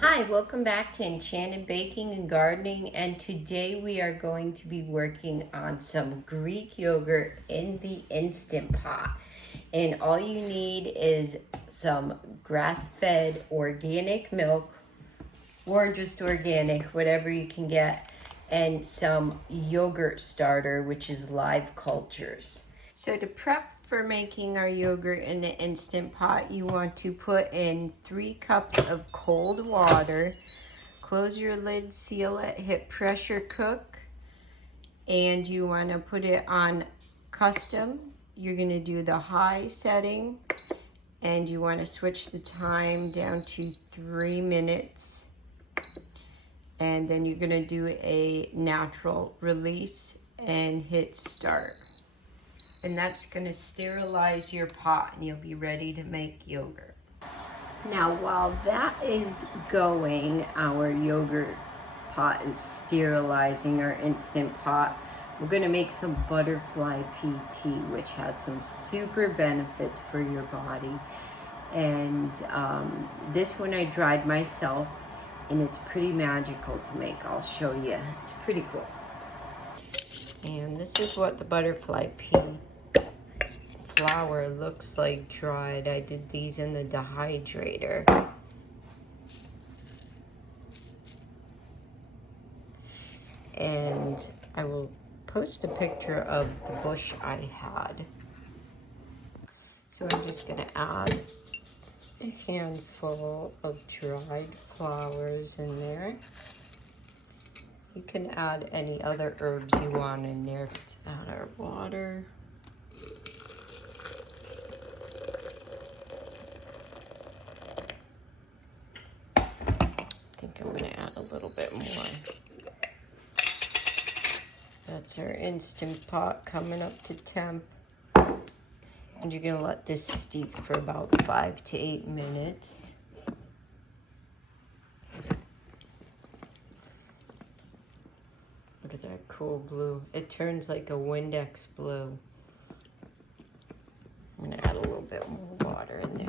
Hi, welcome back to Enchanted Baking and Gardening, and today we are going to be working on some Greek yogurt in the Instant Pot. And all you need is some grass-fed organic milk, or just organic, whatever you can get, and some yogurt starter, which is live cultures. So to prep for making our yogurt in the Instant Pot, you want to put in 3 cups of cold water. Close your lid, seal it, hit pressure cook, and you want to put it on custom. You're going to do the high setting, and you want to switch the time down to 3 minutes. And then you're going to do a natural release and hit start. And that's going to sterilize your pot, and you'll be ready to make yogurt. Now, while that is going, our yogurt pot is sterilizing, our Instant Pot. We're going to make some butterfly pea tea, which has some super benefits for your body. And this one I dried myself, and it's pretty magical to make. I'll show you. It's pretty cool. And this is what the butterfly pea flour looks like dried. I did these in the dehydrator. And I will post a picture of the bush I had. So I'm just going to add a handful of dried flowers in there. You can add any other herbs you want in there. Let's add our water. I think I'm going to add a little bit more. That's our Instant Pot coming up to temp. And you're going to let this steep for about 5 to 8 minutes. Look at that cool blue. It turns like a Windex blue. I'm going to add a little bit more water in there.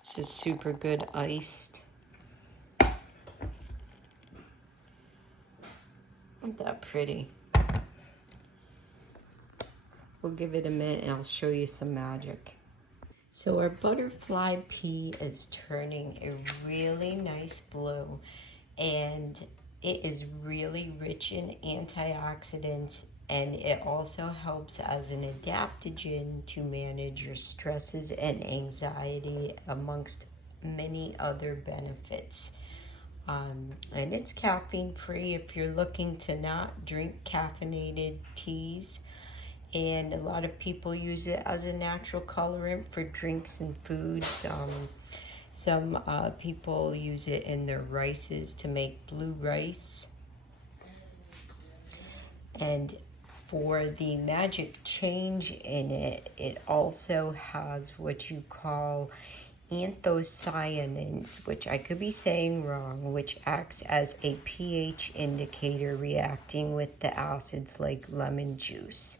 This is super good iced. Isn't that pretty? We'll give it a minute and I'll show you some magic. So our butterfly pea is turning a really nice blue, and it is really rich in antioxidants, and it also helps as an adaptogen to manage your stresses and anxiety, amongst many other benefits. And it's caffeine free if you're looking to not drink caffeinated teas. And a lot of people use it as a natural colorant for drinks and foods. Some people use it in their rices to make blue rice. And for the magic change in it, it also has what you call anthocyanins, which I could be saying wrong, which acts as a pH indicator reacting with the acids like lemon juice.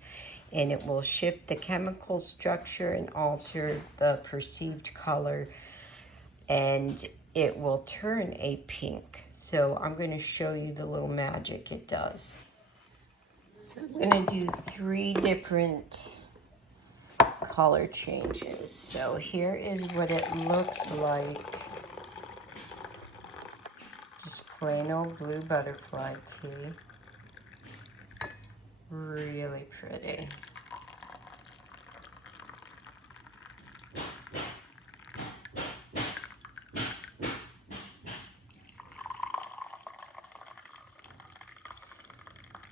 And it will shift the chemical structure and alter the perceived color, and it will turn a pink. So I'm going to show you the little magic it does. So I'm going to do 3 different color changes. So here is what it looks like. Just plain old blue butterfly tea. Really pretty.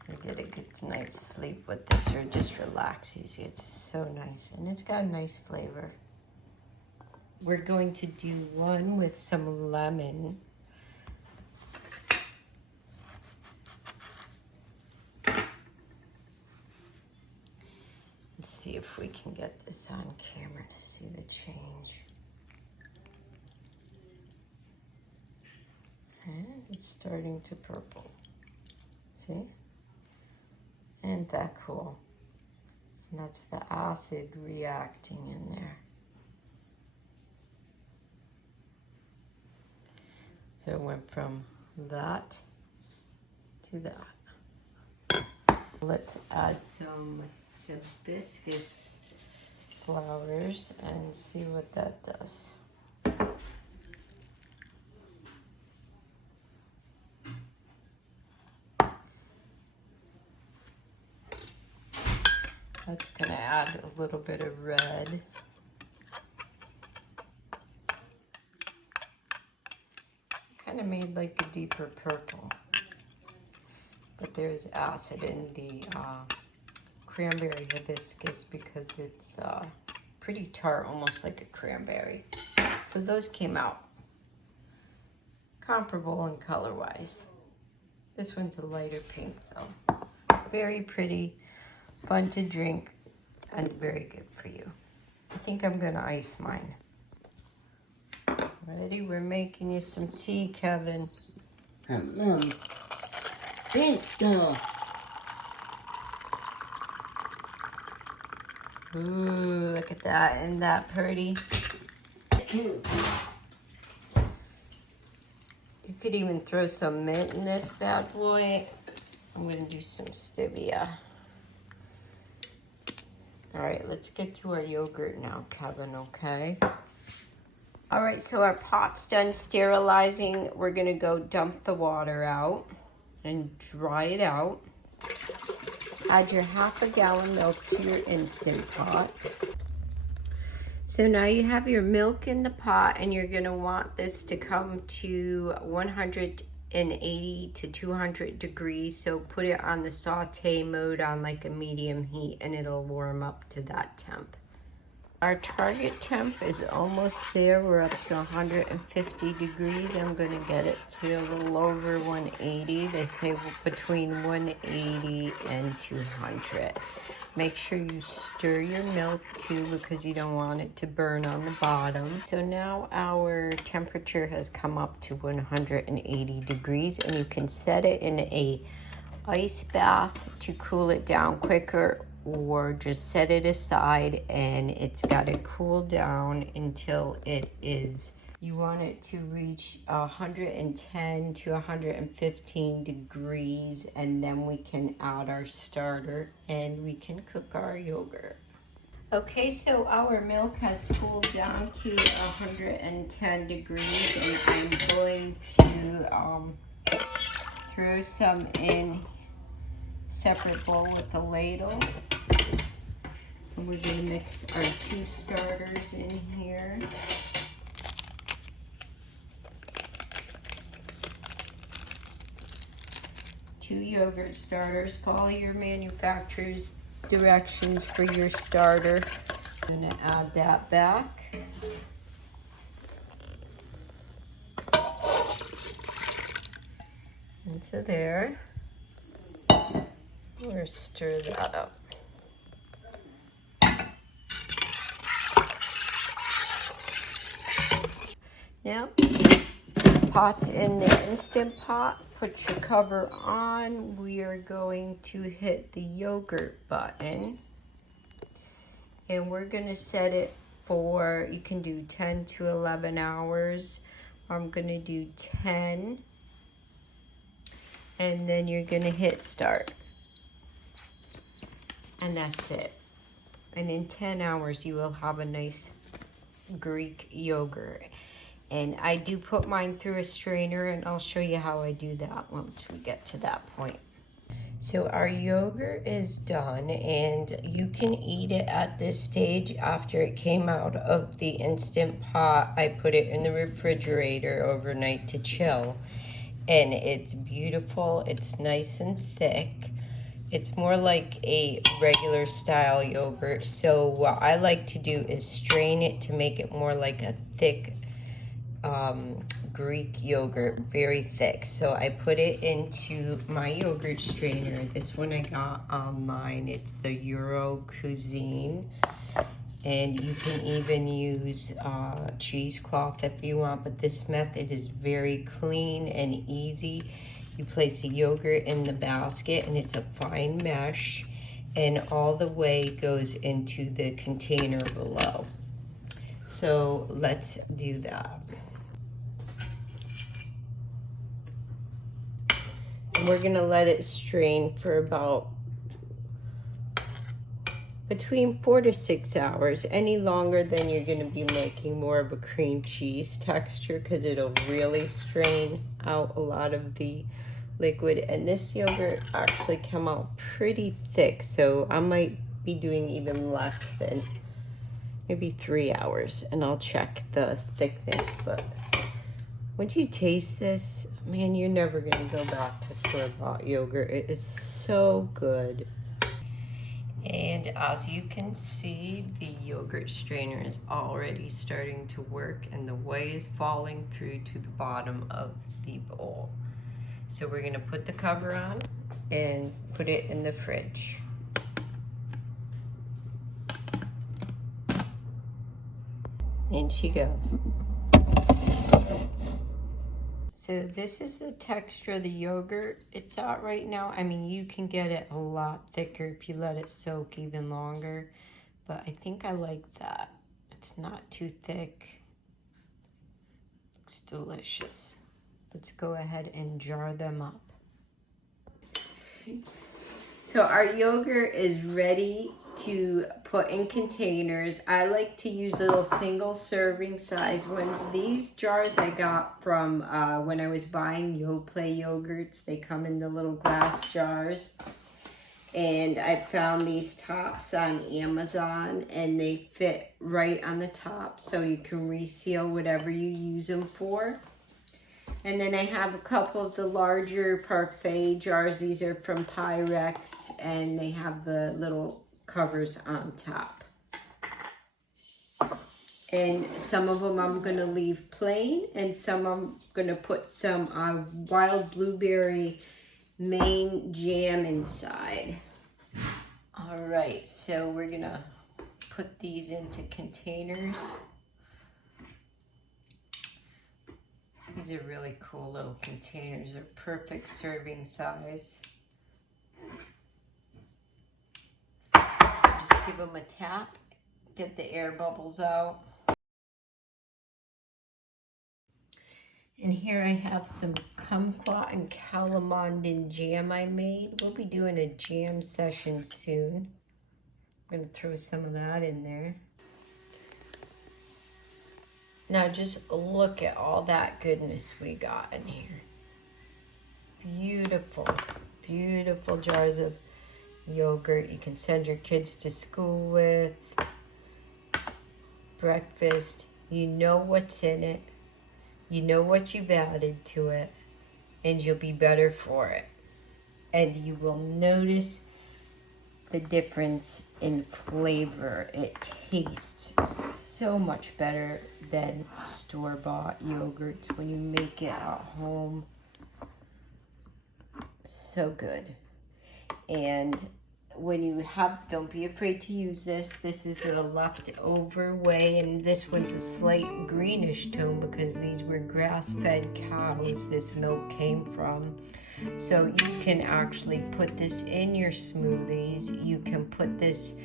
You get a good night's sleep with this, or just relax easy. It's so nice, and it's got a nice flavor. We're going to do one with some lemon. Let's see if we can get this on camera to see the change. And it's starting to purple. See? Isn't that cool? And that's the acid reacting in there. So it went from that to that. Let's add some hibiscus flowers and see what that does. That's going to add a little bit of red. Kind of made like a deeper purple. But there's acid in the cranberry hibiscus because it's pretty tart, almost like a cranberry. So those came out comparable in color-wise. This one's a lighter pink though. Very pretty. Fun to drink, and very good for you. I think I'm gonna ice mine. Ready? We're making you some tea, Kevin. Pink though. Ooh, look at that. Isn't that pretty? You could even throw some mint in this bad boy. I'm gonna do some stevia. All right, let's get to our yogurt now, Kevin, okay? All right, so our pot's done sterilizing. We're gonna go dump the water out and dry it out. Add your ½ gallon milk to your Instant Pot. So now you have your milk in the pot and you're gonna want this to come to 180 to 200 degrees. So put it on the saute mode on like a medium heat and it'll warm up to that temp. Our target temp is almost there. We're up to 150 degrees. I'm gonna get it to a little over 180. They say between 180 and 200. Make sure you stir your milk too because you don't want it to burn on the bottom. So now our temperature has come up to 180 degrees and you can set it in a ice bath to cool it down quicker, or just set it aside and it's got to cool down until it is, you want it to reach 110 to 115 degrees, and then we can add our starter and we can cook our yogurt. Okay, so our milk has cooled down to 110 degrees and I'm going to throw some in separate bowl with a ladle. And we're going to mix our 2 starters in here. Two yogurt starters. Follow your manufacturer's directions for your starter. I'm going to add that back. Into there. We'll stir that up. Now, pot's in the Instant Pot. Put your cover on. We are going to hit the yogurt button. And we're going to set it for, you can do 10 to 11 hours. I'm going to do 10. And then you're going to hit start. And that's it. And in 10 hours, you will have a nice Greek yogurt. And I do put mine through a strainer, and I'll show you how I do that once we get to that point. So our yogurt is done, and you can eat it at this stage after it came out of the Instant Pot. I put it in the refrigerator overnight to chill. And it's beautiful. It's nice and thick. It's more like a regular style yogurt. So what I like to do is strain it to make it more like a thick Greek yogurt, very thick. So I put it into my yogurt strainer. This one I got online. It's the Euro Cuisine. And you can even use cheesecloth if you want, but this method is very clean and easy. You place the yogurt in the basket and it's a fine mesh, and all the way goes into the container below. So let's do that. And we're gonna let it strain for about between 4 to 6 hours. Any longer, then you're going to be making more of a cream cheese texture, because it'll really strain out a lot of the liquid. And this yogurt actually came out pretty thick, so I might be doing even less than maybe 3 hours, and I'll check the thickness. But once you taste this, man, you're never going to go back to store-bought yogurt. It is so good. And as you can see, the yogurt strainer is already starting to work, and the whey is falling through to the bottom of the bowl. So we're gonna put the cover on and put it in the fridge. In she goes. So this is the texture of the yogurt it's at right now. I mean, you can get it a lot thicker if you let it soak even longer, but I think I like that. It's not too thick. Looks delicious. Let's go ahead and jar them up. So our yogurt is ready to put in containers. I like to use little single serving size ones. These jars I got from when I was buying Yoplait yogurts. They come in the little glass jars. And I found these tops on Amazon, and they fit right on the top, so you can reseal whatever you use them for. And then I have a couple of the larger Parfait jars. These are from Pyrex, and they have the little covers on top. And some of them I'm going to leave plain, and some I'm going to put some wild blueberry Maine jam inside. All right, so we're going to put these into containers. These are really cool little containers. They're perfect serving size. Just give them a tap, get the air bubbles out. And here I have some kumquat and calamondin jam I made. We'll be doing a jam session soon. I'm going to throw some of that in there. Now just look at all that goodness we got in here. Beautiful, beautiful jars of yogurt you can send your kids to school with. Breakfast, you know what's in it. You know what you've added to it, and you'll be better for it. And you will notice the difference in flavor. It tastes so much better than store-bought yogurts when you make it at home. So good. And when you have, don't be afraid to use this. This is the leftover whey, and this one's a slight greenish tone because these were grass-fed cows this milk came from. So you can actually put this in your smoothies. You can put this,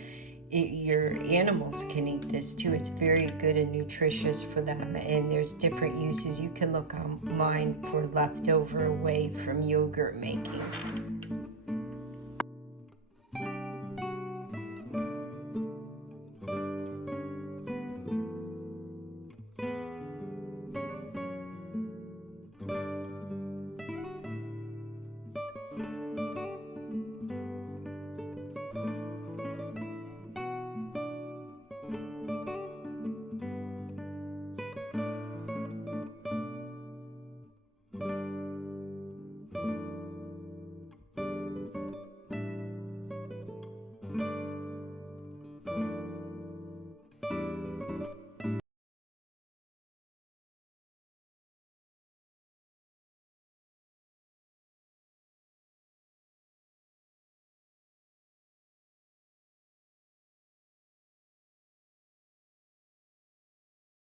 your animals can eat this too. It's very good and nutritious for them, and there's different uses. You can look online for leftover whey from yogurt making.